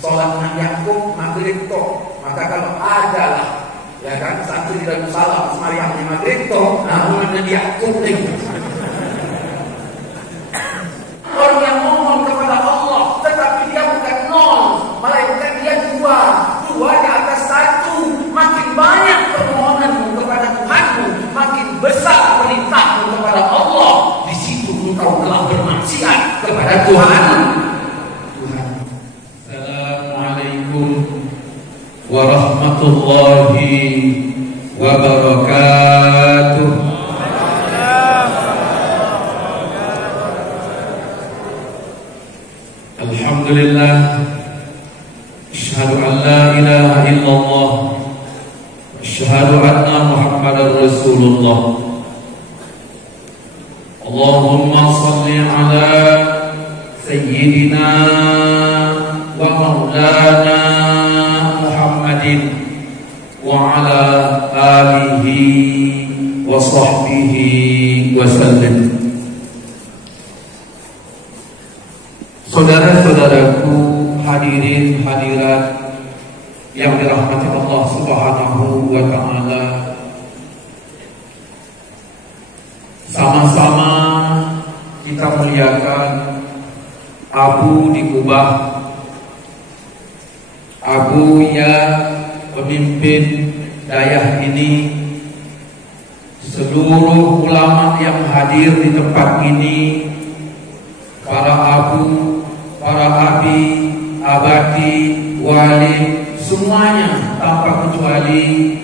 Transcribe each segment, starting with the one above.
sholat Nabi Yakub maghrib toh. Maka kalau ada lah, ya kan, santri di Darussalam semariahnya maghrib toh, nah Nabi Yakub lagi. Orang yang mohon kepada Allah, tetapi dia bukan nol, melainkan dia dua di atas satu. Makin banyak permohonanmu kepada Tuhanmu, makin besar perintahmu kepada Allah. Di situ engkau telah bermaksiat kepada Tuhan. Assalamualaikum warahmatullahi wabarakatuh. Alhamdulillah, asyhadu an la ilaha illallah, asyhadu anna Muhammadar Rasulullah. Allahumma shalli ala sayyidina wa maulana Muhammadin wa ala alihi wa sahbihi wa sallam. Saudara-saudaraku, hadirin hadirat yang dirahmati Allah Subhanahu wa taala, sama-sama kita muliakan Abu di Kubah, Abu ya pemimpin dayah ini, seluruh ulama yang hadir di tempat ini, para abu, para abi, abadi, wali, semuanya tanpa kecuali,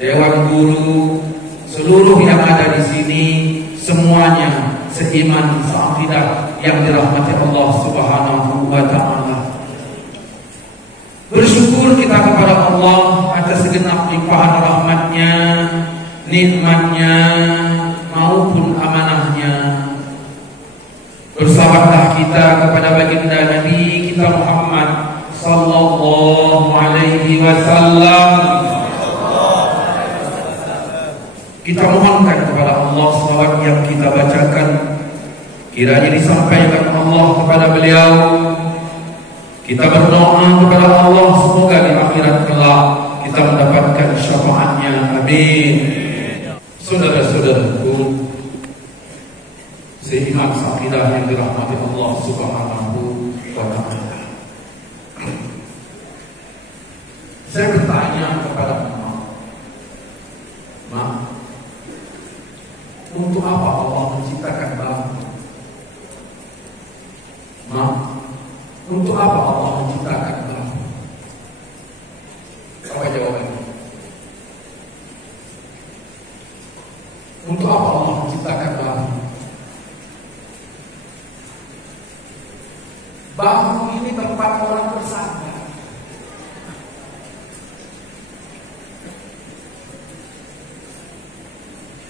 dewan guru, seluruh yang ada di sini, semuanya seiman, seakidah yang dirahmati Allah Subhanahu wa taala. Bersyukur kita kepada Allah atas segenap limpahan rahmatnya, nikmatnya maupun amanahnya. Bersalawatlah kita kepada baginda Nabi kita Muhammad sallallahu alaihi wasallam. Kita mohonkan kepada Allah salawat yang kita bacakan kiranya disampaikan Allah kepada beliau. Kita berdoa kepada Allah semoga di akhirat kelak kita mendapatkan syafaatnya. Amin. Saudara-saudaraku, seiman seakidah yang dirahmati Allah Subhanahu wa taala, saya bertanya kepada Ma, untuk apa Allah menciptakan bambu? Ma, untuk apa Allah menciptakan bambu? Apa jawabannya? Untuk apa Allah menciptakan bambu? Bambu ini tempat orang bersandar.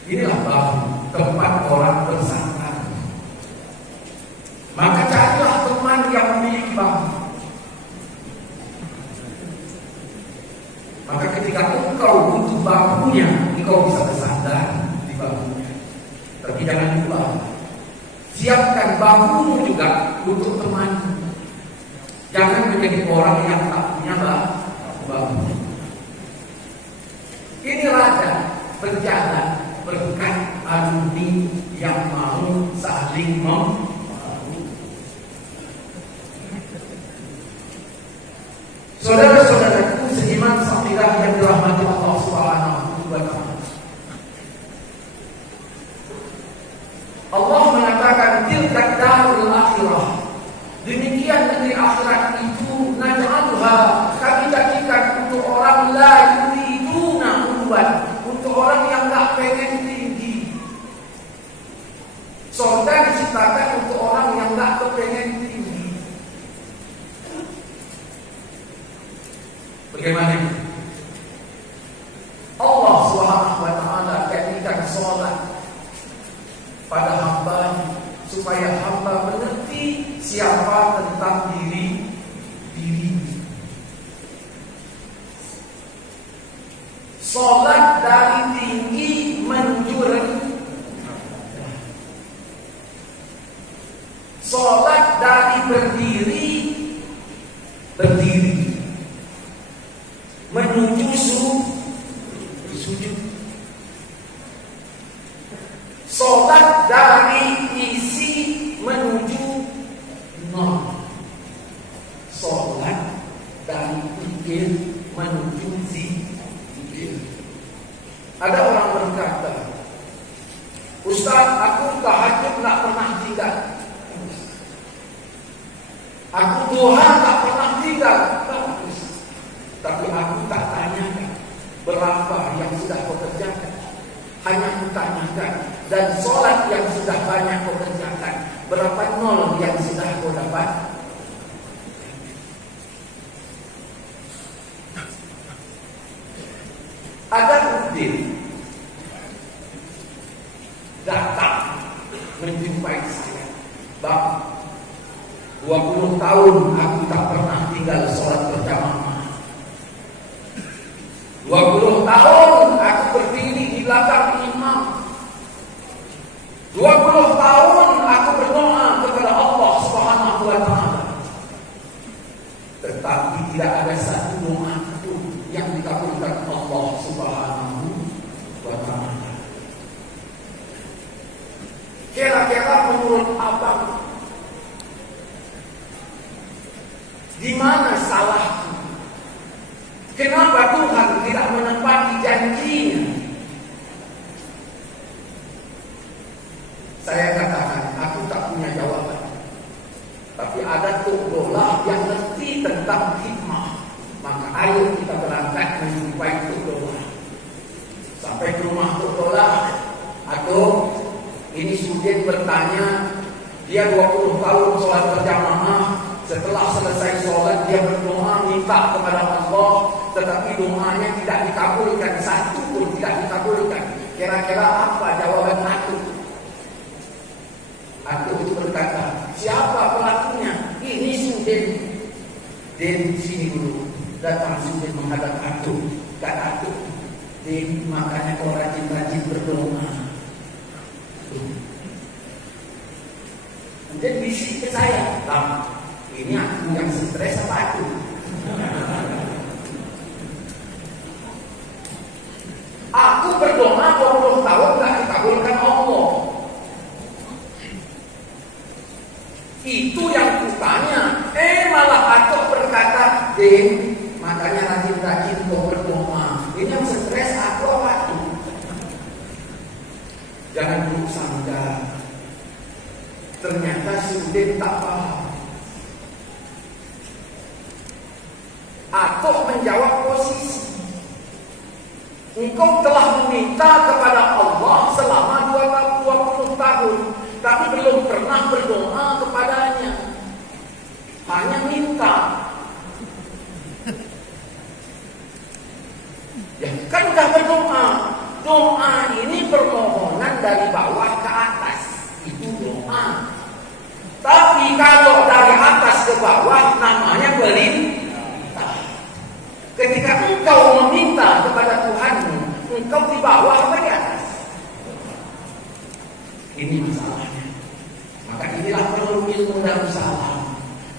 Inilah bambu, tempat orang bersandar. Maka carilah teman yang memiliki bambu. Maka ketika engkau butuh bambunya, engkau bisa bersandar di bambunya. Tapi jangan lupa, siapkan bambumu juga untuk teman. Jangan menjadi orang yang tak punya bambu. Ini raja berjalan berkat alumni yang mau saling membantu. Saudara-saudaraku seiman seakidah yang dirahmati Allah Subhanahu wa taala, Allah mengatakan tilka darul akhirah, demikian negeri akhirat itu, naj'alha, kami jadikan untuk orang la yuriduna uluwan, untuk orang yang tak pengen tinggi. Surga diciptakan untuk orang yang tak kepengen tinggi. Bagaimana? Allah Subhanahu wa taala jadikan sholat pada hamba supaya hamba mengerti siapa tentang diri. Sholat dari tinggi menjurang. Sholat dari berdiri berdiri menuju sujud. Sholat dari isi menuju nol. Sholat dari fikir menuju zikir. Ada orang berkata, Ustaz, aku tahajud tak pernah tinggal. Aku duha tak pernah tinggal. Tapi aku tak tanyakan berapa yang sudah kau kerjakan. Hanya aku tanyakan, dan sholat yang sudah banyak kau kerjakan, berapa nol yang sudah kau dapat? Ada Udin datang menjumpai saya. Bang, 20 tahun aku tak pernah tinggal sholat berjamaah. 20 tahun aku berdiri di belakang imam. 20 tahun aku berdoa kepada Allah Subhanahu wa Ta'ala. Tetapi tidak ada satu doa pun yang dikabulkan Allah Subhanahu wa Ta'ala. Kira-kira menurut abang, di mana salahku? Kenapa Tuhan tidak menepati janjinya? Saya katakan, aku tak punya jawaban. Tapi ada Tok Dolah yang ngerti tentang hikmah. Maka ayo kita berangkat menjumpai Tok Dolah. Sampai ke rumah Tok Dolah, atau ini Sudin bertanya, dia 20 tahun sholat berjamaah. Setelah selesai sholat dia berdoa minta kepada Allah, tetapi doanya tidak dikabulkan, satu pun tidak dikabulkan. Kira-kira apa jawaban aku? Aku itu berkata, siapa pelakunya? Ini Sudin. Din sini dulu. Datang Sudin menghadap aku. Kata aku, Din, makanya kau rajin-rajin berdoa. Kemudian bisik ke saya, Bang, ini aku yang stres apa aku? Aku berdoa 20 tahun gak dikabulkan Allah. Itu yang kutanya. Malah aku berkata, Din, makanya rajin-rajin kau berdoa. Ini yang stres aku apa itu? Jangan buruk sangka. Ternyata Sudin tak paham. Atau menjawab posisi. Engkau telah meminta kepada Allah selama 20 tahun, tapi belum pernah berdoa kepadanya. Hanya minta. Ya kan udah berdoa. Doa ini permohonan dari bawah ke atas. Itu doa. Tapi kalau dari atas ke bawah namanya perintah. Ketika engkau meminta kepada Tuhanmu, engkau di bawah atau di atas? Ini masalahnya. Maka inilah perlu ilmu Darussalam.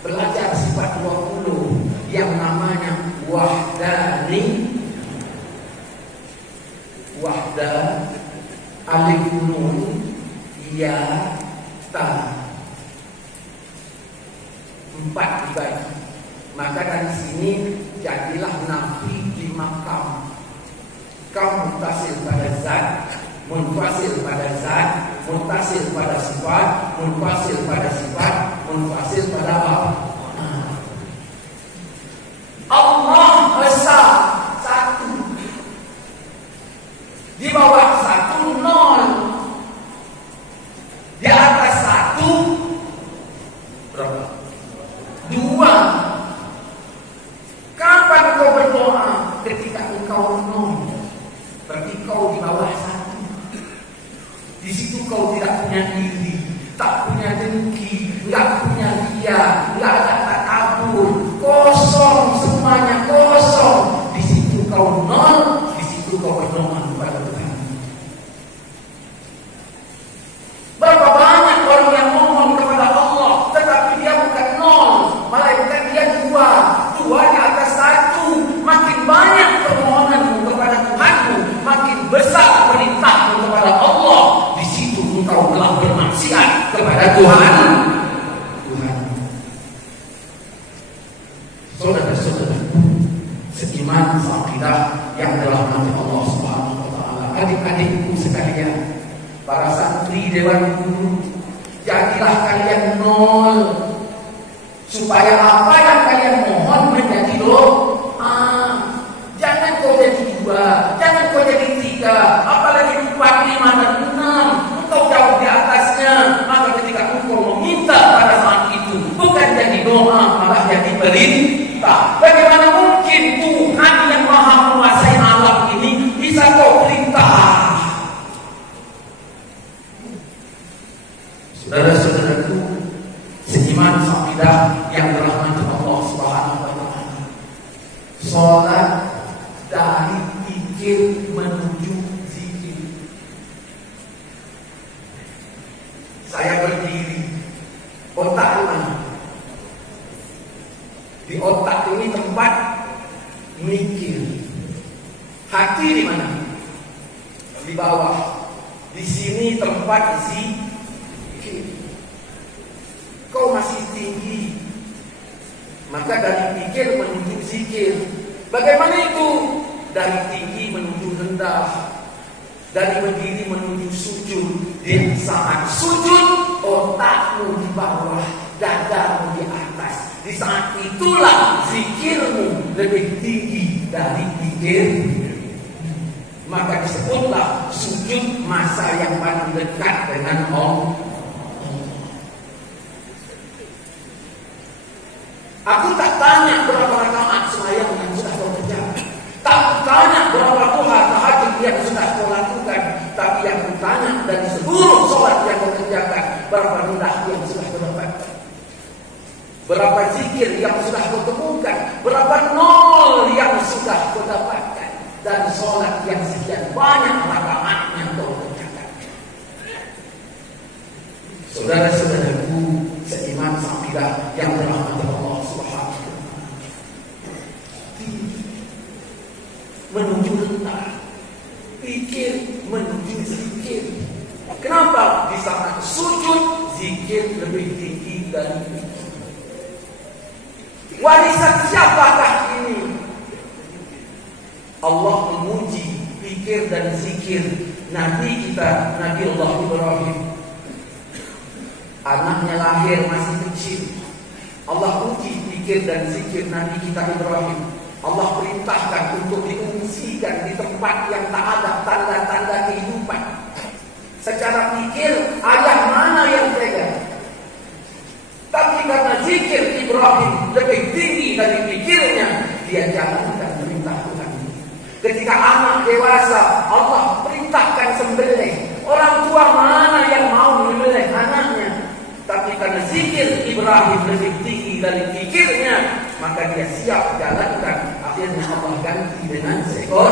Belajar sifat 20 yang namanya wahdani. Wahda, alif nun, ya, ta. 4 dibagi. Maka dari sini jadilah nafi di makam. Kau mutasil pada zat, munfasil pada zat, mutasil pada sifat, munfasil pada sifat, munfasil pada apa? Allah Esa satu. Di bawah 1 nol. Di atas 1 berapa? 2. Kapan kau berdoa? Ketika engkau nol. Berarti kau di bawah 1. Di situ kau tidak punya diri, tak punya dengki, nggak punya dia, nggak Tuhan. Saudara-saudara seiman seakidah yang dirahmati Allah Subhanahu wa taala, adik-adikku sekalian, para santri dewan guru, jadilah kalian nol supaya apa yang kalian mohon menjadi doa. Jangan kau jadi 2, jangan kau jadi 3, apalagi 4, 5 dan 6. Engkau jauh di atasnya. Maka ketika engkau meminta pada saat itu bukan jadi doa, malah jadi perintah. Bagaimana mungkin Tuhan yang maha menguasai alam ini bisa kau perintah? Saudara-saudaraku seiman seakidah yang dirahmati Allah Subhanahu wa taala, salat dari pikir menuju zikir. Saya berdiri, otak mana? Di otak ini tempat mikir. Hati di mana? Di bawah. Di sini tempat zikir. Kau masih tinggi, maka dari pikir menuju zikir. Bagaimana itu? Dari tinggi menuju rendah, dari berdiri menuju sujud. Di saat sujud, otakmu di bawah, dadamu di atas. Di saat itulah zikirmu lebih tinggi dari pikir. Maka disebutlah sujud masa yang paling dekat dengan Allah. Aku tak tanya berapa rakaat sembahyang yang sudah kau kerjakan, tak tanya berapa duha tahajud yang sudah kau lakukan, tapi yang ku tanya dari seluruh sholat yang kau kerjakan, berapa rendah yang sudah kau dapatkan, berapa zikir yang sudah kau temukan, berapa nol yang sudah kau dapatkan, dan sholat yang sekian banyak rakaat yang kau kerjakan. Saudara-saudaraku seiman seakidah yang dirahmati Allah Subhanahu wa taala, menuju rendah, pikir menuju zikir. Kenapa? Di saat sujud zikir lebih tinggi dari pikir. Warisan siapakah ini? Allah memuji pikir dan zikir Nabi kita, Nabi Allah Ibrahim. Anaknya lahir masih kecil, Allah uji pikir dan zikir Nabi kita Ibrahim. Allah perintahkan untuk diungsikan di tempat yang tak ada tanda-tanda kehidupan. Secara pikir, ayah mana yang tega? Tapi karena zikir Ibrahim lebih tinggi dari pikirnya, dia jalankan perintah Tuhan. Ketika anak dewasa, Allah perintahkan sembelih. Orang tua mana yang mau menyembelih anaknya? Tapi karena zikir Ibrahim lebih tinggi dari pikirnya, maka dia siap jalankan. Akhirnya Allah ganti dengan seekor.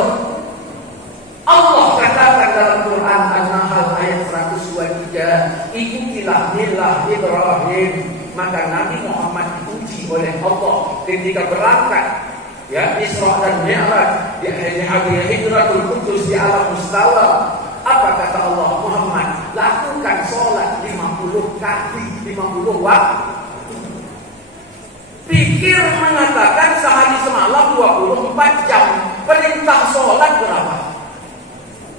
Allah katakan dalam Quran An-Nahl ayat 123, ikutilah milah Ibrahim. Maka Nabi Muhammad diuji oleh Allah ketika berangkat, ya, Isra dan Mi'raj, di hari Hijratul Qudus di alam mustawa. Apa kata Allah? Muhammad, lakukan sholat 50 kali, 50 waktu. Pikir mengatakan sehari semalam 24 jam. Perintah sholat berapa?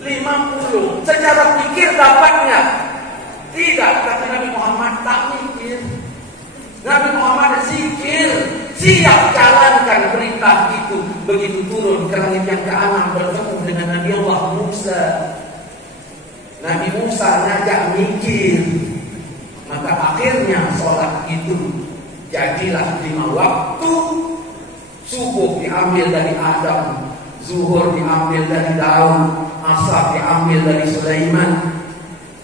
50. Secara pikir dapatnya? Tidak. Kata Nabi Muhammad, tak mikir. Nabi Muhammad zikir, siap jalankan perintah itu. Begitu turun ke langit yang ke-6 bertemu dengan Nabi Allah Musa. Nabi Musa ngajak mikir, maka akhirnya sholat itu jadilah 5 waktu. Subuh diambil dari Adam, zuhur diambil dari Daud, asar diambil dari Sulaiman,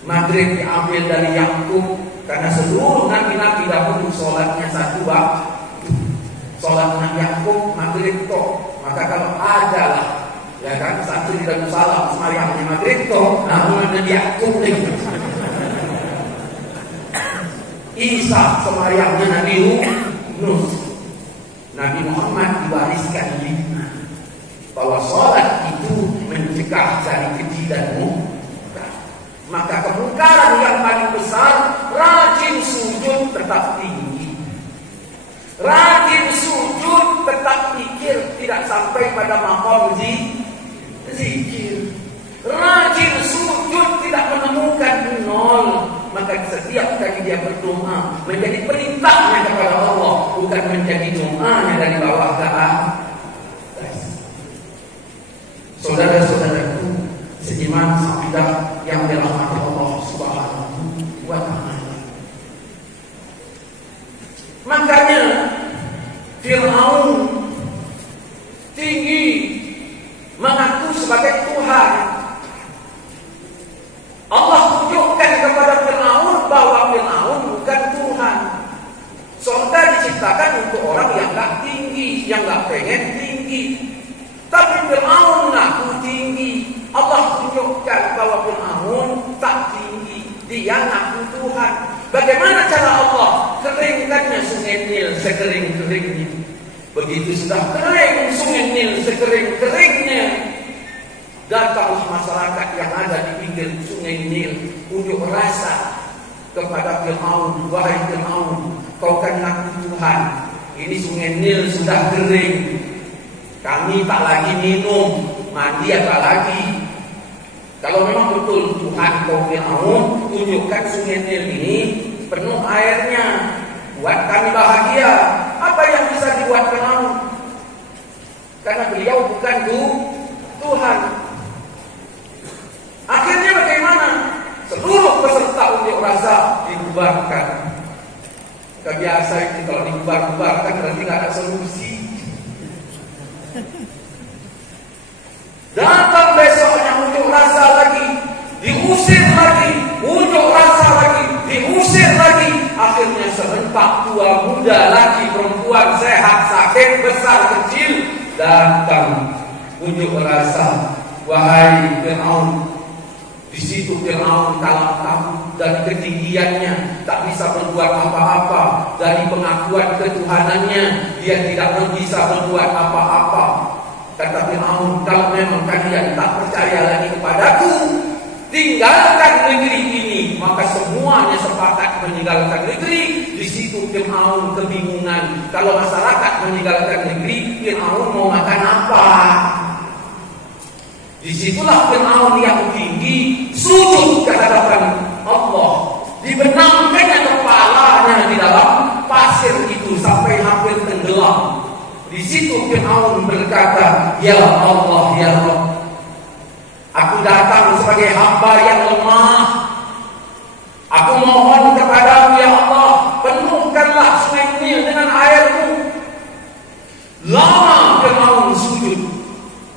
maghrib diambil dari Yakub. Karena seluruh nabi-nabi dahulu sholatnya 1 waktu. Sholat Nabi Yakub maghrib toh. Maka kalau ada lah, ya kan, satu di dalam salam sembahyangnya maghrib toh, namun ada Yakub lagi. Isa sembahyangnya Nabi Yunus. Nabi Muhammad diwariskan 5, bahwa sholat itu mencegah dari keji dan munkar. Maka kemungkaran yang paling besar, rajin tetap tinggi. Rajin sujud tetap pikir, tidak sampai pada maqam zikir. Rajin sujud tidak menemukan nol, maka setiap kali dia berdoa menjadi perintahnya kepada Allah, bukan menjadi doanya dari bawah ke atas. Saudara-saudaraku seiman seakidah yang dirahmati Allah Subhanahu wa ta'ala. Makanya Fir'aun tinggi mengaku sebagai Tuhan. Allah tunjukkan kepada Fir'aun bahwa Fir'aun bukan Tuhan. Surga diciptakan untuk orang yang gak tinggi, yang gak pengen tinggi. Tapi Fir'aun ngaku tinggi. Allah tunjukkan bahwa Fir'aun tak tinggi, dia ngaku Tuhan. Bagaimana cara Allah? Keringkannya sungai Nil sekering-keringnya. Begitu sudah kering sungai Nil sekering-keringnya, datanglah masyarakat yang ada di pinggir sungai Nil unjuk rasa kepada Fir'aun. Wahai Fir'aun, kau kan ngaku Tuhan, ini sungai Nil sudah kering, kami tak lagi minum, mandi tak lagi. Kalau memang betul Tuhan kau Fir'aun, tunjukkan sungai Nil ini penuh airnya, buat kami bahagia. Apa yang bisa dibuat Fir'aun? Karena beliau bukan Tuhan. Akhirnya bagaimana? Seluruh peserta unjuk rasa dibubarkan. Kebiasa itu kalau dibubarkan berarti nggak ada solusi. Datang besoknya unjuk rasa lagi, diusir lagi, unjuk rasa lagi, diusir lagi. Akhirnya serentak, tua muda, laki perempuan, sehat sakit, besar kecil, datang unjuk rasa. Wahai Fir'aun, di situ Fir'aun kalah takut dari ketinggiannya, tak bisa berbuat apa-apa. Dari pengakuan ketuhanannya, dia tidak bisa berbuat apa-apa. Kata Fir'aun, kalau memang kalian tak percaya lagi kepadaku, tinggalkan negeri ini. Maka semuanya sepakat meninggalkan negeri. Di situ Fir'aun kebingungan. Kalau masyarakat meninggalkan negeri, Fir'aun mau makan apa? Disitulah Fir'aun yang tinggi sujud ke hadapan Allah. Dibenamkannya kepalanya di dalam pasir itu sampai hampir tenggelam. Di situ Fir'aun berkata, Ya Allah, Ya Rabb, aku datang sebagai hamba yang lemah. Aku mohon kepadamu, Ya Allah, penuhkanlah sungai Nil dengan airmu. Lama Fir'aun sujud.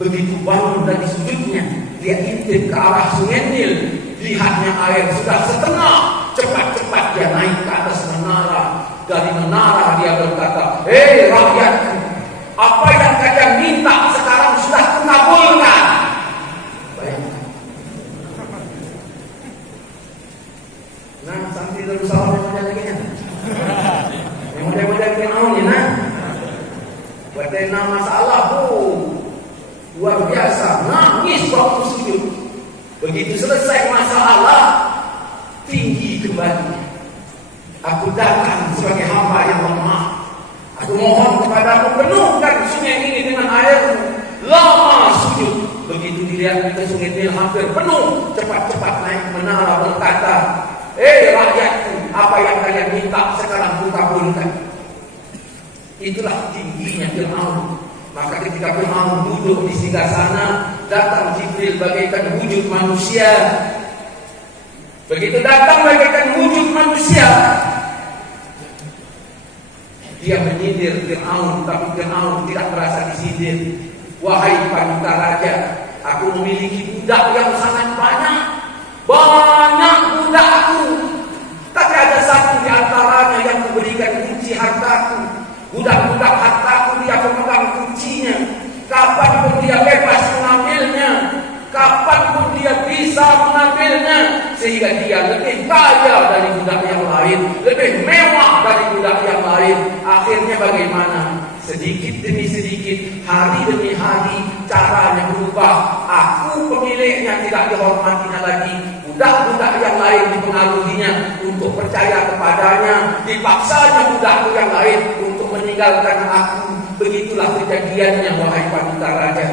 Begitu bangun dari sujudnya, dia intip ke arah sungai Nil. Lihatnya air sudah setengah. Cepat-cepat dia naik ke atas menara. Dari menara dia berkata, Hei rakyatku, apa yang kalian minta sekarang sudah kukabulkan. Bayangkan. Nah, sampai terus salam yang model lagi kan? Yang model-model Fir'aun ya, nah. Buat masalah, luar biasa. Nangis waktu sujud. Begitu selesai masalah, tinggi kembali. Aku datang sebagai hamba yang lemah. Aku mohon kepadamu, penuhkan sungai ini dengan airmu. Lama sujud. Begitu dilihat ke sungai Nil hampir penuh. Cepat-cepat naik menara berkata, Hei rakyatku, apa yang kalian minta sekarang kukabulkan. Itulah tingginya Fir'aun. Maka ketika Fir'aun duduk di singgasana, datang Jibril bagaikan wujud manusia. Begitu datang bagaikan wujud manusia, dia menyindir Fir'aun, tapi Fir'aun tidak merasa disindir. Wahai paduka raja, aku memiliki budak yang sangat banyak. Banyak budakku. Tapi ada satu di antaranya yang memberikan kunci hartaku. Budak-budak hartaku dia pemegang kuncinya. Kapanpun dia bebas mengambilnya, kapanpun dia bisa mengambilnya. Sehingga dia lebih kaya dari budak yang lain, lebih mewah dari budak yang lain. Akhirnya bagaimana? Sedikit demi sedikit, hari demi hari, caranya berubah. Aku pemiliknya tidak dihormatinya lagi. budak-budak yang lain dipengaruhinya untuk percaya kepadanya, dipaksanya budak yang lain untuk meninggalkan aku. Begitulah kejadiannya, wahai Paduka Raja.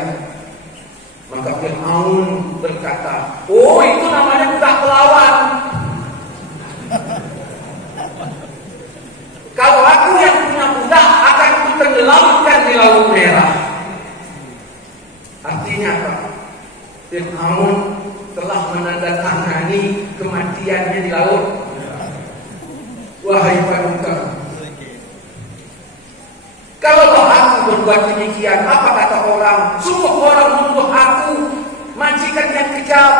Maka Fir'aun berkata, oh itu namanya budak pelawan. Kalau aku yang punya budak akan kutenggelamkan di Laut Merah. Artinya apa? Fir'aun telah menandatangani kematiannya di laut. Wahai Paduka, kalau aku berbuat demikian, apa kata orang? Sungguh orang menuduh aku majikan yang kejam.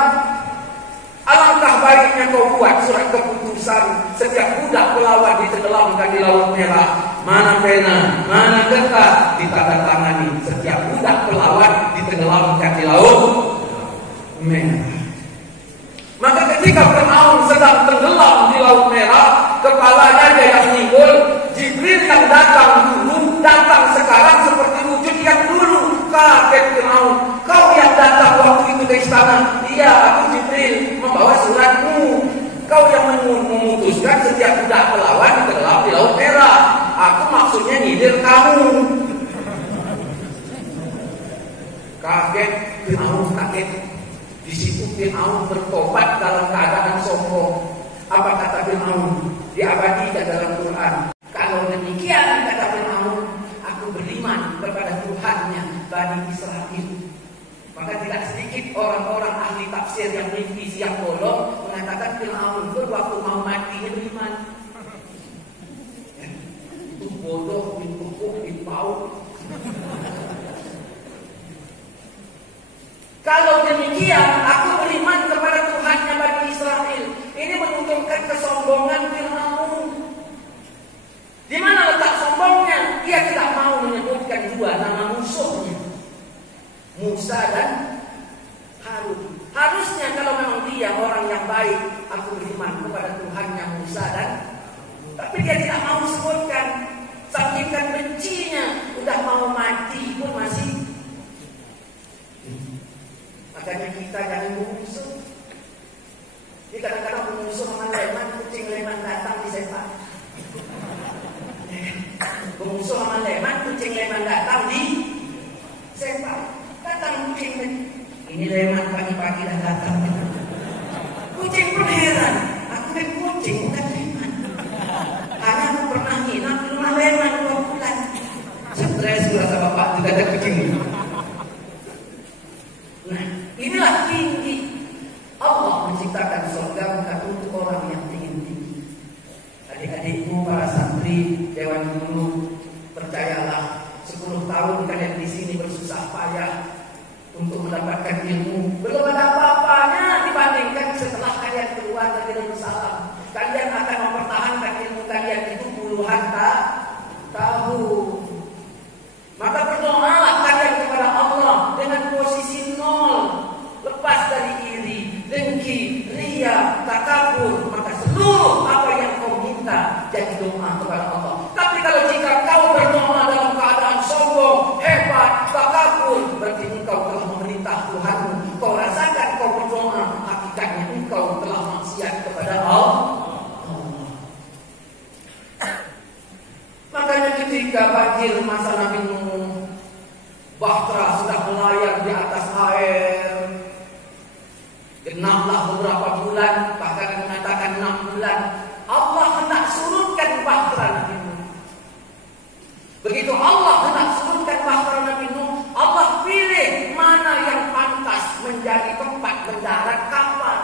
Alangkah baiknya kau buat surat keputusan, setiap budak pelawan ditenggelamkan di Laut Merah. Mana pena, mana kertas, ditandatangani. Setiap budak pelawan ditenggelamkan di Laut Merah. Maka ketika Fir'aun sedang tenggelam di Laut Merah, kepalanya ada yang nyimbul. Jibril yang datang dulu, datang sekarang seperti wujud yang dulu. Kaget Fir'aun, kau yang datang waktu itu ke istana. Iya, aku Jibril, membawa suratmu. Kau yang memutuskan setiap budak pelawan ditenggelam di Laut Merah. Aku maksudnya nyindir kamu. Kaget Fir'aun, kaget. Di situ Fir'aun bertobat dalam keadaan sombong. Apa kata Fir'aun? Diabadikan dalam Quran. Kalau demikian, kata Fir'aun, aku beriman kepada Tuhannya Bani Israel. Maka tidak sedikit orang-orang ahli tafsir yang mimpi siang bolong mengatakan Fir'aun waktu mau matinya beriman. Itu bodoh, dipukul, dipau. Kalau demikian, aku beriman kepada Tuhannya Bani Israel. Ini menunjukkan kesombongan Fir'aun. Di mana letak sombongnya? Dia tidak mau menyebutkan dua nama musuhnya, Musa dan Harun. Harusnya kalau memang dia orang yang baik, aku beriman kepada Tuhannya Musa dan, tapi dia tidak mau sebutkan. Saksikan bencinya, udah mau mati pun masih. Makanya kita jangan musuh. Jadi kadang-kadang musuh sama leman, kucing leman datang disepak. Musuh sama leman, kucing leman datang disepak. Datang kucing, ini leman pagi-pagi dah datang. Kucing pun heran, aku kan kucing bukan leman. Karena aku pernah nginap di rumah leman 2 bulan. Stres rasa bapak tidak ada kucing. Nah, inilah tinggi. Allah menciptakan surga bukan untuk orang yang tinggi-tinggi. Adik-adikku para santri Dewan Guru, percayalah 10 tahun kalian di sini bersusah payah untuk mendapatkan ilmu. Belum ada apa-apanya dibandingkan setelah kalian keluar dari Darussalam. Kalian akan mempertahankan ilmu kalian itu puluhan tahun. Maka berdoalah kalian kepada Allah dengan posisi 0, lepas dari iri, dengki, ria, takabur. Maka seluruh apa yang kau minta jadi doa kepada Allah. Tapi kalau jika kau berdoa dalam keadaan sombong, hebat, takabur, berarti engkau telah memerintah Tuhanmu. Kau rasakan kau berdoa, hakikatnya engkau telah maksiat kepada Allah. Makanya ketika banjir masa Nabi Nuh, bahtera sudah melayang di atas air. Genaplah beberapa bulan, bahkan mengatakan 6 bulan. Allah hendak surutkan bahtera Nabi Nuh. Begitu Allah hendak surutkan bahtera Nabi Nuh, Allah pilih mana yang pantas menjadi tempat mendarat kapal.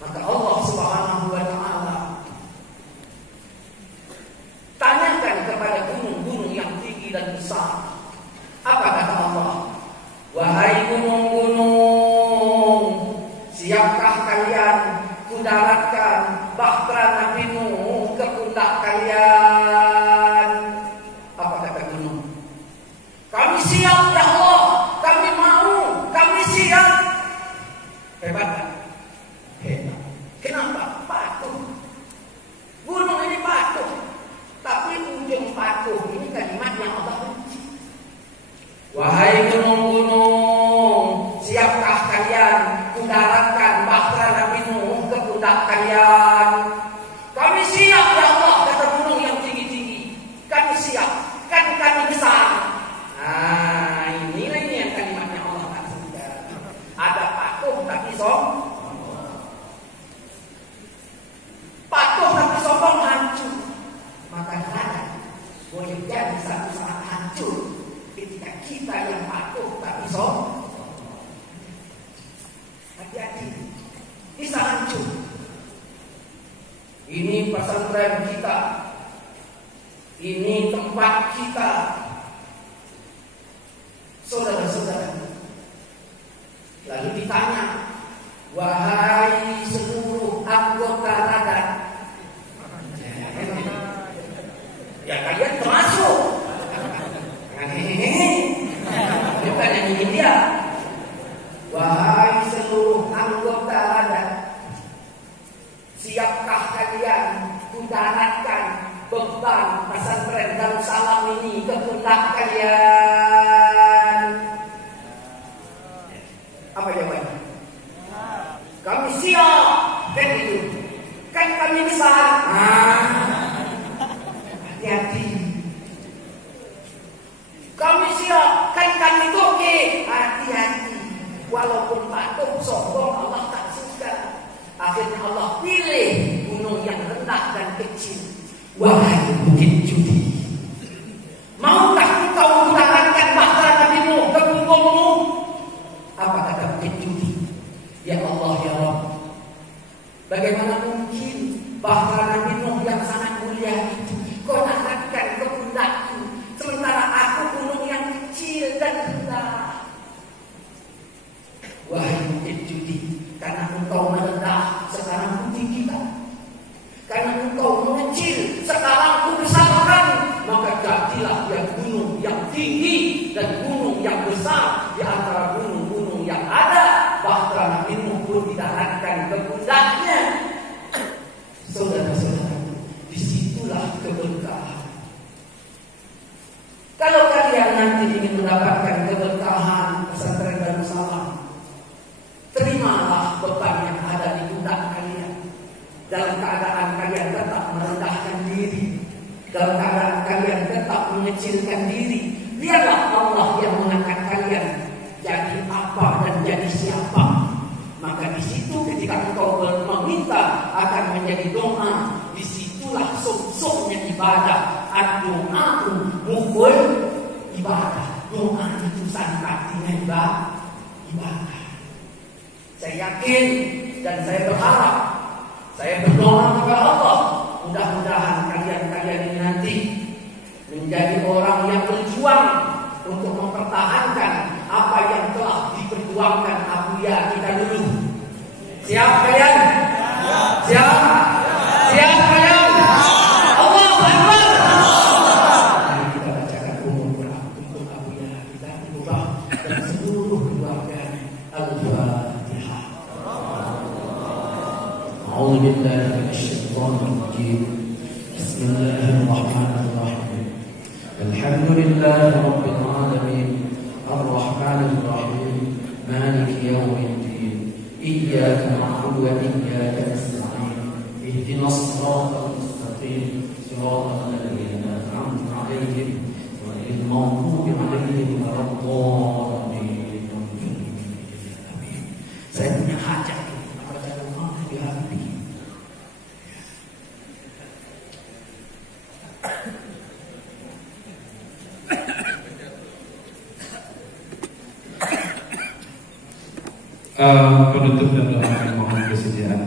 Maka Allah Subhanahu wa Ta'ala tanyakan kepada gunung-gunung yang tinggi dan besar. Apa kata Allah? Wahai gunung-gunung, siapkah kalian kudaratkan bahtera Nabi Nuh ke pundak kalian? Apa kata gunung? Kami siap ya Allah, kami mau, kami siap. Hebat kan? Hebat. Kenapa? Patuh. Gunung ini patuh. Tapi ujung patuh ini kalimat yang Allah benci. Wahai gunung-gunung, siapkah kalian kudaratkan bahtera patuh tak bisa. Hati-hati, bisa hancur. Ini pesantren kita, ini tempat kita. Saudara-saudara, lalu ditanya, wahai seluruh anggota radar, ya kalian termasuk. Bukan yang ini dia. Wahai seluruh anggota radar, siapkah kalian kudaratkan beban pesantren Darussalam ini ke pundak kalian? Apa jawabannya? Kami siap. Kan itu. Kan kami besar. Hati-hati. Kami siap. Kan kami toke. Hati-hati. Walaupun patuh sombong, Allah tak suka. Akhirnya Allah pilih gunung yang rendah dan kecil. Wahai Bukit Judi, maukah engkau menggunakan bahtera Nabi-Mu ke punggungmu? Apa kata Bukit Judi? Ya Allah ya Rabb, bagaimana mungkin bahtera Nabi-Mu yang sangat mulia itu kau naikkan ke pundakku, sementara aku gunung yang kecil dan rendah? Wahai Bukit Judi, karena engkau merendah, sekarang ku tinggikan. Karena engkau mengecil, sekarang ku besarkan. Maka jadilah dia gunung yang tinggi dan gunung yang besar di antara gunung-gunung yang ada. Bahtera Nabi-Mu pun didaratkan ke pundaknya. Saudara-saudara, disitulah keberkahan. Kalau kalian nanti ingin mendapatkan keberkahan pesantren Darussalam, terimalah beban yang ada di pundak kalian. Dalam keadaan kalian tetap merendahkan diri, dalam keadaan kalian tetap mengecilkan diri, biarlah Allah yang mengangkat kalian jadi apa dan jadi siapa. Maka di situ ketika engkau meminta akan menjadi doa, disitulah sumsumnya ibadah. Ad-doa mukul ibadah. Doa itu sangat ibadah. Saya yakin dan saya berharap, saya berdoa kepada Allah, mudah-mudahan kalian-kalian ini nanti menjadi orang yang berjuang untuk mempertahankan apa yang telah diperjuangkan Abuya kita dulu. Siap kalian? Siap? Siap kalian? Allahu Akbar. Mari kita bacakan umur untuk Abuya kita berubah dan seluruh keluarga. Al-Fatihah. أعوذ بالله من الشيطان الرجيم بسم الله الرحمن الرحيم الحمد لله رب العالمين الرحمن الرحيم مالك يوم الدين إياك نعبد وإياك نستعين اهدنا الصراط المستقيم صراط الذين أنعمت عليهم غير المغضوب عليهم ولا الضالين. Saya punya hajat kepada Allah di hati. Penutup dan doa mohon kesediaan.